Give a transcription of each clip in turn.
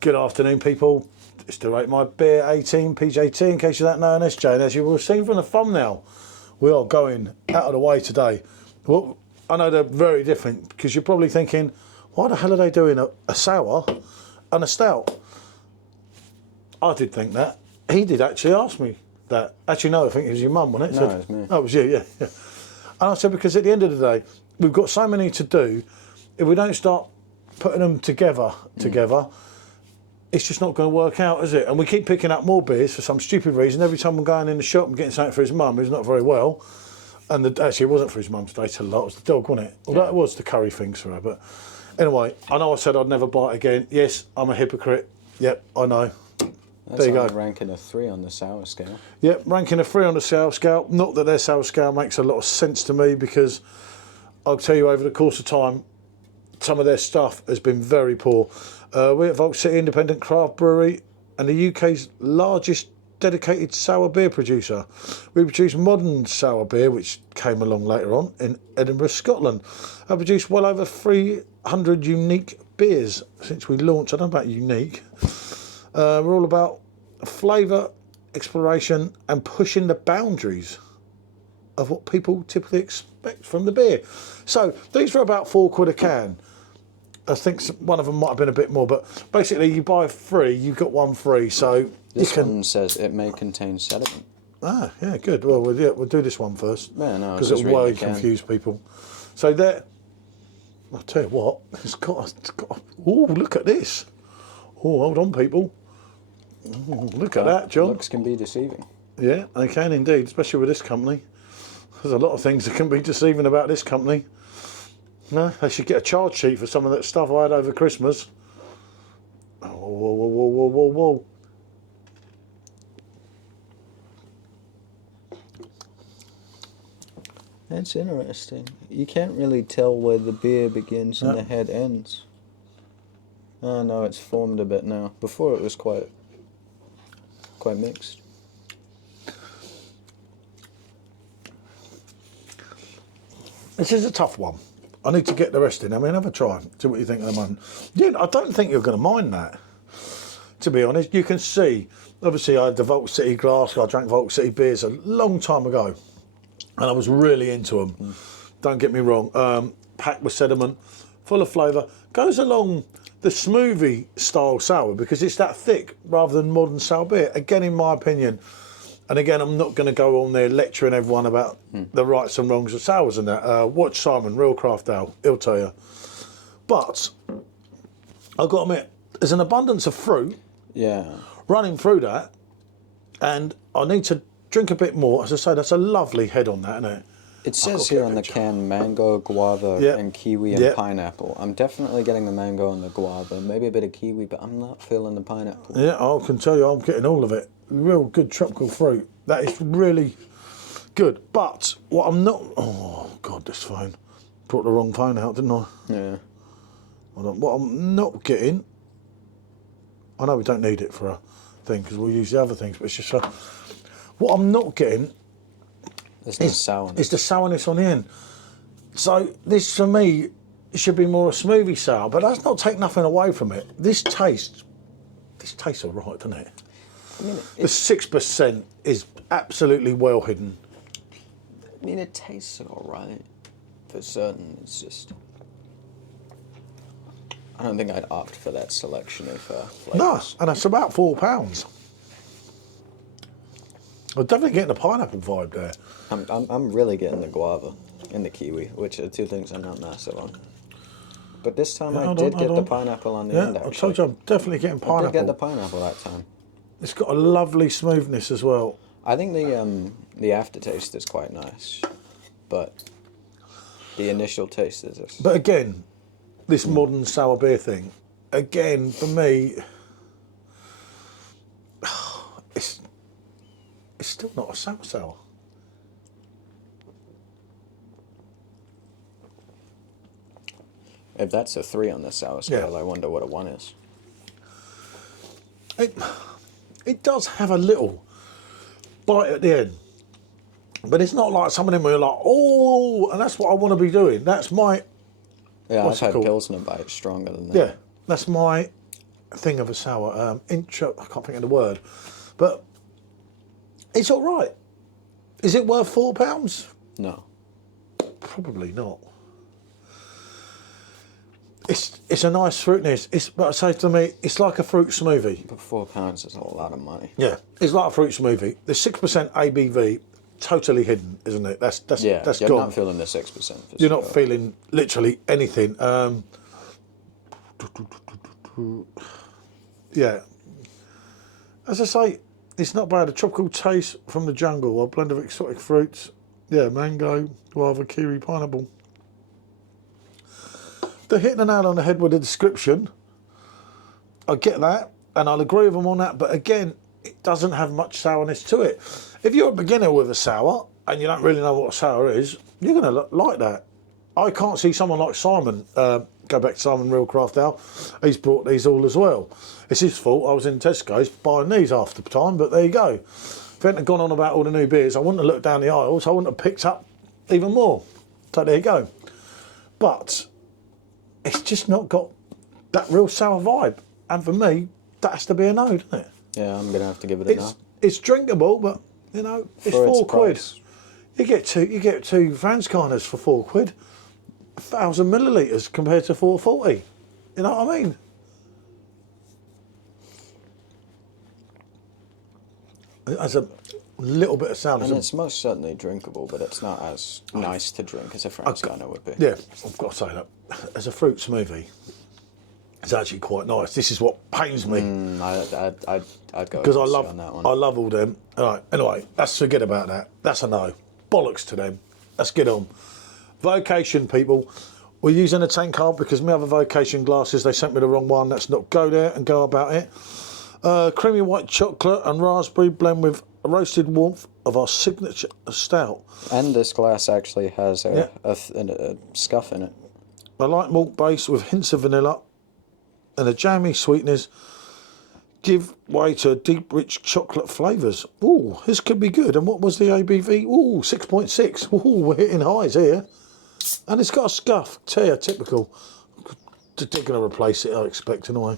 Good afternoon, people. It's the Rate My Beer 18 PJT, in case you don't know, an SJ. And as you will have seen from the thumbnail, we are going out of the way today. Well, I know they're very different because you're probably thinking, why the hell are they doing a sour and a stout? I did think that. He did actually ask me that. Actually, no, I think it was your mum, wasn't it? No, it was me. Oh, it was you, yeah. And I said, because at the end of the day, we've got so many to do. If we don't start putting them together, it's just not going to work out, is it? And we keep picking up more beers for some stupid reason. Every time I'm going in the shop and getting something for his mum who's not very well, and actually it wasn't for his mum today, a lot. It was the dog, wasn't it? Although it was the curry things for her. But anyway, I know I said I'd never buy it again. Yes, I'm a hypocrite. Yep, I know. That's there you go. Ranking a 3 on the sour scale. Yep, ranking a 3 on the sour scale. Not that their sour scale makes a lot of sense to me, because I'll tell you, over the course of time, some of their stuff has been very poor. We're at Vocation Independent Craft Brewery and the UK's largest dedicated sour beer producer. We produce modern sour beer, which came along later on, in Edinburgh, Scotland. I produced well over 300 unique beers since we launched. I don't know about unique. We're all about flavour, exploration and pushing the boundaries of what people typically expect from the beer. So these are about £4 a can. I think one of them might have been a bit more, but basically you buy 3, you've got 1 free. So this one says it may contain sediment. Ah, yeah, good. Well, we'll do this one first. Yeah, no, because it'll way confuse people. So there, I'll tell you what, it's got. Oh, look at this. Oh, hold on, people. Ooh, look at that, John. Looks can be deceiving. Yeah, they can indeed, especially with this company. There's a lot of things that can be deceiving about this company. No, they should get a charge sheet for some of that stuff I had over Christmas. Oh, whoa, whoa, whoa, whoa, whoa, whoa. That's interesting. You can't really tell where the beer begins and the head ends. Oh no, it's formed a bit now. Before it was quite mixed. This is a tough one. I need to get the rest in. I mean, have a try. See what you think at the moment. Yeah, I don't think you're going to mind that. To be honest, you can see. Obviously, I had the Vault City glass. I drank Vault City beers a long time ago, and I was really into them. Don't get me wrong. Packed with sediment, full of flavour. Goes along the smoothie style sour because it's that thick rather than modern sour beer. Again, in my opinion. And again, I'm not going to go on there lecturing everyone about the rights and wrongs of sours and that. Watch Simon, Real Craft Ale, he'll tell you. But I've got to admit, there's an abundance of fruit running through that, and I need to drink a bit more. As I say, that's a lovely head on that, isn't it? It says here on the can mango, guava, and kiwi and pineapple. I'm definitely getting the mango and the guava, maybe a bit of kiwi, but I'm not feeling the pineapple. Yeah, I can tell you I'm getting all of it. Real good tropical fruit. That is really good. But what I'm not... Oh, God, this phone. Brought the wrong phone out, didn't I? Yeah. What I'm not getting... I know we don't need it for a thing because we'll use the other things, but it's just... what I'm not getting... It's the sourness. It's the sourness on the end. So this, for me, should be more a smoothie sour, but that's not take nothing away from it. This tastes all right, doesn't it? I mean, the 6% is absolutely well hidden. I mean, it tastes all right for certain. It's just... I don't think I'd opt for that selection of flavours. No, and it's about £4. I'm definitely getting the pineapple vibe there. I'm really getting the guava and the kiwi, which are 2 things I'm not massive on. But this time I did get the pineapple on the end, actually. I told you I'm definitely getting pineapple. I did get the pineapple that time. It's got a lovely smoothness as well. I think the aftertaste is quite nice, but the initial taste is this. But again, this modern sour beer thing, again, for me, it's still not a sour. If that's a 3 on the sour scale, I wonder what a 1 is. It does have a little bite at the end, but it's not like some of them where you're like, oh, and that's what I want to be doing. That's my Yeah, I've had Pilsner bite stronger than that. Yeah, that's my thing of a sour. I can't think of the word, but it's all right. Is it worth £4? No. Probably not. It's a nice fruitiness. But I say to me, it's like a fruit smoothie. But £4 is a lot of money. Yeah, it's like a fruit smoothie. The 6% ABV, totally hidden, isn't it? That's Yeah, that's you're gone. not feeling the 6%. You're not feeling literally anything. Yeah. As I say, it's not bad. A tropical taste from the jungle, a blend of exotic fruits. Yeah, mango, guava, kiwi, pineapple. They're hitting the nail on the head with the description. I get that, and I'll agree with them on that, but again, it doesn't have much sourness to it. If you're a beginner with a sour, and you don't really know what a sour is, you're going to like that. I can't see someone like Simon, go back to Simon Real Craft Ale, he's brought these all as well. It's his fault, I was in Tesco's buying these half the time, but there you go. If I hadn't gone on about all the new beers, I wouldn't have looked down the aisles, I wouldn't have picked up even more. So there you go. But it's just not got that real sour vibe. And for me, that has to be a no, doesn't it? Yeah, I'm going to have to give it a no. It's drinkable, but, you know, it's For £4. price. You get two Franzkiners for £4. 1,000 millilitres compared to 440. You know what I mean? It has a little bit of sound. And it's most certainly drinkable, but it's not as nice to drink as a Franzkiner would be. Yeah, I've got to say that. As a fruit smoothie, it's actually quite nice. This is what pains me. I'd go because on that one. I love all them. All right, anyway, let's forget about that. That's a no. Bollocks to them. Let's get on. Vocation, people. We're using a Thankyou because my other Vocation glasses, they sent me the wrong one. Let's not go there and go about it. Creamy white chocolate and raspberry blend with roasted warmth of our signature stout. And this glass actually has a scuff in it. A light malt base with hints of vanilla and a jammy sweetness give way to deep, rich chocolate flavours. Ooh, this could be good. And what was the ABV? Ooh, 6.6. Ooh, we're hitting highs here. And it's got a scuff. Tear, typical. They're going to replace it, I expect, anyway,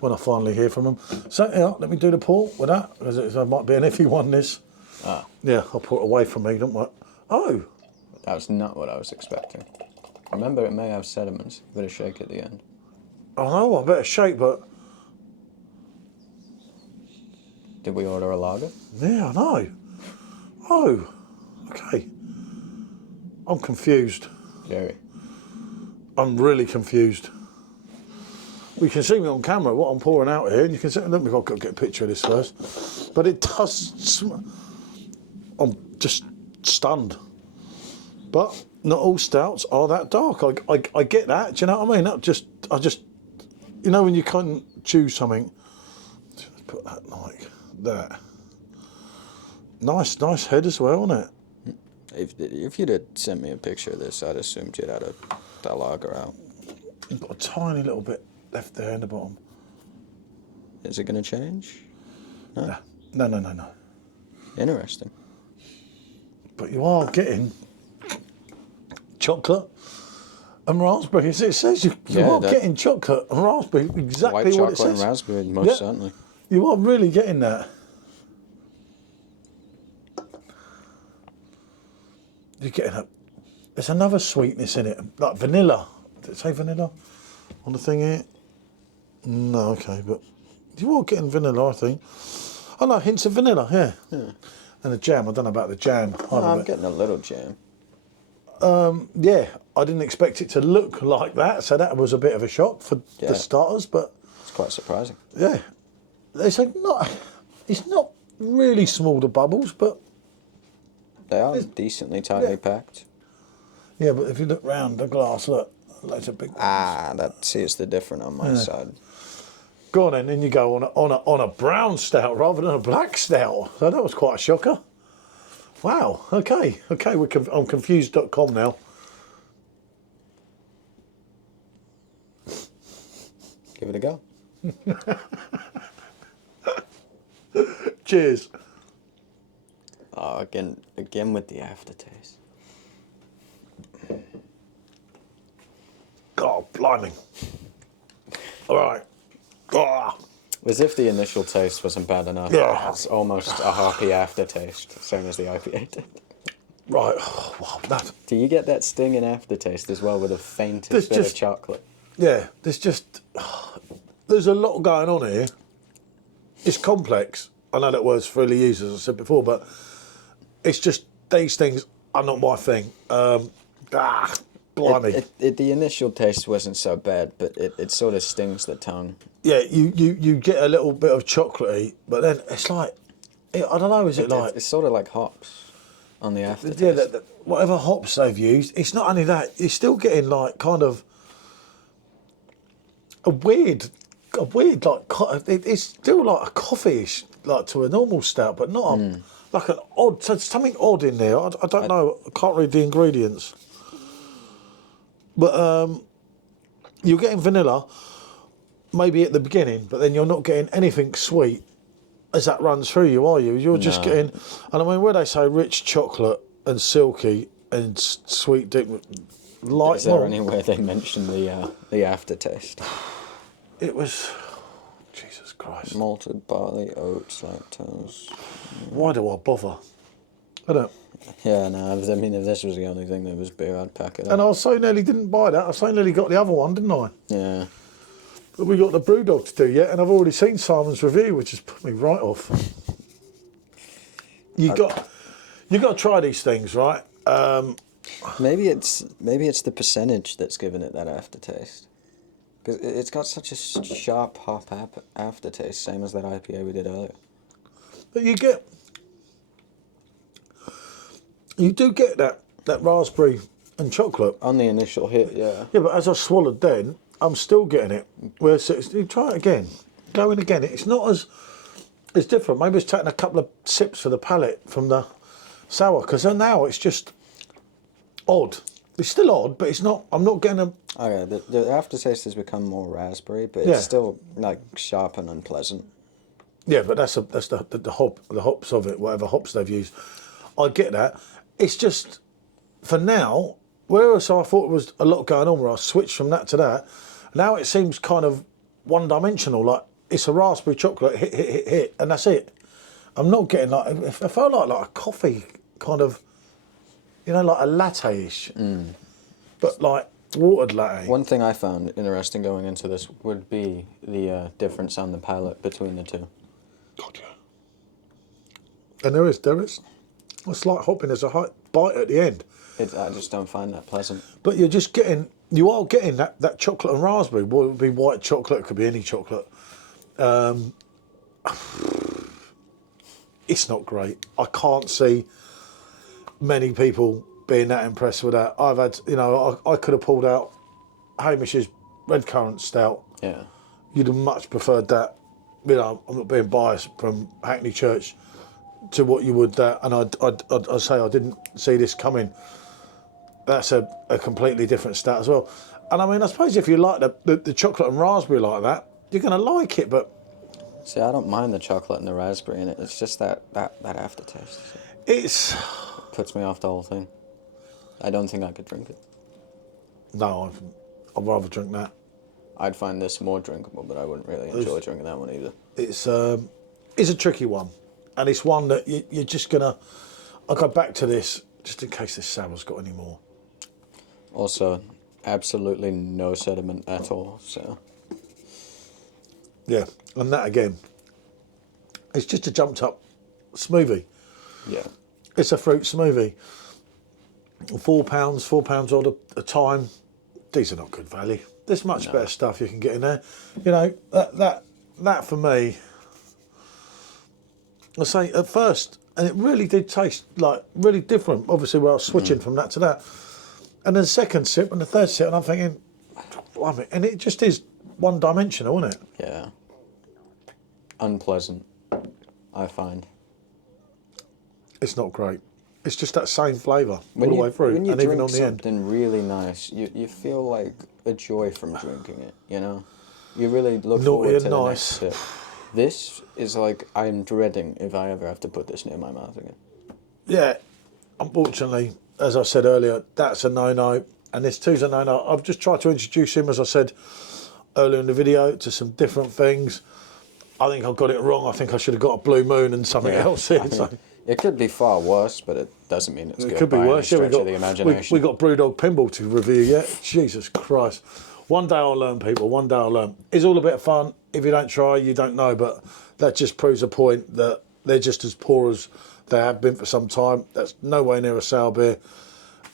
when I finally hear from them. So, yeah, let me do the pour with that, because it might be an iffy one, this. Ah. Yeah, I'll pour it away from me, don't worry. Oh. That was not what I was expecting. Remember, it may have sediments. Give it a shake at the end. I know, I better shake, but... Did we order a lager? Yeah, I know. Oh, okay. I'm confused. Very. I'm really confused. You can see me on camera, what I'm pouring out here, and you can see, let me go get a picture of this first. But it does, I'm just stunned. But not all stouts are that dark. I get that, do you know what I mean? I just, you know when you can't choose something, put that like that. Nice head as well, isn't it? If you'd have sent me a picture of this, I'd assumed you'd had that lager out. You've got a tiny little bit left there in the bottom. Is it going to change? No. No. Interesting. But you are getting chocolate and raspberry. It says you are getting chocolate and raspberry, exactly White what it chocolate and says. raspberry, most certainly. You are really getting that. You're getting a... There's another sweetness in it, like vanilla. Did it say vanilla on the thing here? No, okay, but you are getting vanilla, I think. Oh no, hints of vanilla, yeah. And the jam, I don't know about the jam. I'm getting a little jam. Yeah, I didn't expect it to look like that, so that was a bit of a shock for the starters, but... It's quite surprising. Yeah. It's not really small, the bubbles, but... They are decently tightly packed. Yeah, but if you look round the glass, look, loads of big ones. It's the different on my side. Go on then, in you go on a brown stout rather than a black stout. So that was quite a shocker. Wow, okay, I'm confused.com now. Give it a go. Cheers. Oh, again with the aftertaste. God, blimey. All right. Ah, As if the initial taste wasn't bad enough. Yeah. It's almost a hoppy aftertaste, same as the IPA did. right. Oh, wow, that, Do you get that stinging aftertaste as well with a faintest There's bit of just- chocolate? yeah, there's a lot going on here. It's complex. I know that word's freely used, as I said before, but it's just these things are not my thing. Blimey. The initial taste wasn't so bad, but it sort of stings the tongue. Yeah, you get a little bit of chocolatey, but then it's like, I don't know, is it like... It's sort of like hops on the aftertaste. Yeah, whatever hops they've used, it's not only that, you're still getting like kind of a weird like, it's still like a coffee-ish, like to a normal stout, but not like an odd, so something odd in there. I don't know, I can't read the ingredients. But you're getting vanilla, maybe at the beginning, but then you're not getting anything sweet as that runs through you, are you? You're just getting, and I mean, where they say rich chocolate and silky and sweet, deep, light. Is there anywhere they mention the aftertaste? It was, Jesus Christ. Malted barley, oats, lactose. Why do I bother? I don't. Yeah, no, I mean, if this was the only thing that was beer, I'd pack it up. And I so nearly didn't buy that. I so nearly got the other one, didn't I? Yeah. But we got the Brewdog to do yet, and I've already seen Simon's review, which has put me right off. You got to try these things, right? Maybe it's the percentage that's giving it that aftertaste. Because it's got such a sharp hop aftertaste, same as that IPA we did earlier. But you do get that raspberry and chocolate. On the initial hit, yeah. Yeah, but as I swallowed then, I'm still getting it. Whereas you try it again, go in again. It's not as, it's different. Maybe it's taking a couple of sips for the palate from the sour, because now it's just odd. It's still odd, but it's not. I'm not getting a. Okay, the aftertaste has become more raspberry, but it's still like sharp and unpleasant. Yeah, but that's the hops of it, whatever hops they've used. I get that. It's just for now. Whereas I thought it was a lot going on, where I switched from that to that. Now it seems kind of one-dimensional. Like it's a raspberry chocolate hit, and that's it. I'm not getting like. I felt like a coffee kind of. You know, like a latte-ish, but like watered latte. One thing I found interesting going into this would be the difference on the palate between the two. Gotcha. And there is a slight hoppiness, a bite at the end. I just don't find that pleasant. But you are getting that chocolate and raspberry. Well, it would be white chocolate, it could be any chocolate. It's not great. I can't see many people being that impressed with that. I've had, I could have pulled out Hamish's red currant stout. Yeah. You'd have much preferred that. I'm not being biased from Hackney Church to what you would that, and I'd say I didn't see this coming. That's a completely different stout as well. And I mean, I suppose if you like the chocolate and raspberry like that, you're going to like it, but... See, I don't mind the chocolate and the raspberry in it. It's just that aftertaste. It puts me off the whole thing. I don't think I could drink it. No, I'd rather drink that. I'd find this more drinkable, but I wouldn't really enjoy drinking that one either. It's a tricky one, and it's one that you're just gonna. I'll go back to this just in case this sour's got any more. Also, absolutely no sediment at all. So. Yeah, and that again. It's just a jumped up smoothie. Yeah. It's a fruit smoothie. £4 odd a time. These are not good value. There's much better stuff you can get in there. That for me, I say at first, and it really did taste like really different. Obviously, where I was switching from that to that, and then second sip and the third sip, and I'm thinking, blimey, and it just is one-dimensional, isn't it? Yeah. Unpleasant, I find. It's not great. It's just that same flavour all the way through, when you and drink even on the end. something really nice, you feel like a joy from drinking it. You really look forward to the next sip. This is like I'm dreading if I ever have to put this near my mouth again. Yeah, unfortunately, as I said earlier, that's a no-no, and this too's a no-no. I've just tried to introduce him, as I said, earlier in the video to some different things. I think I got it wrong. I think I should have got a Blue Moon and something else in. So. It could be far worse, but it doesn't mean it's good. It could be worse. Yeah, we got Brewdog Pinball to review yet. Jesus Christ. One day I'll learn, people. One day I'll learn. It's all a bit of fun. If you don't try, you don't know. But that just proves a point that they're just as poor as they have been for some time. That's no way near a sour beer.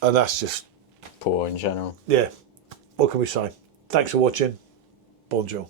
And that's just... poor in general. Yeah. What can we say? Thanks for watching. Bonjour.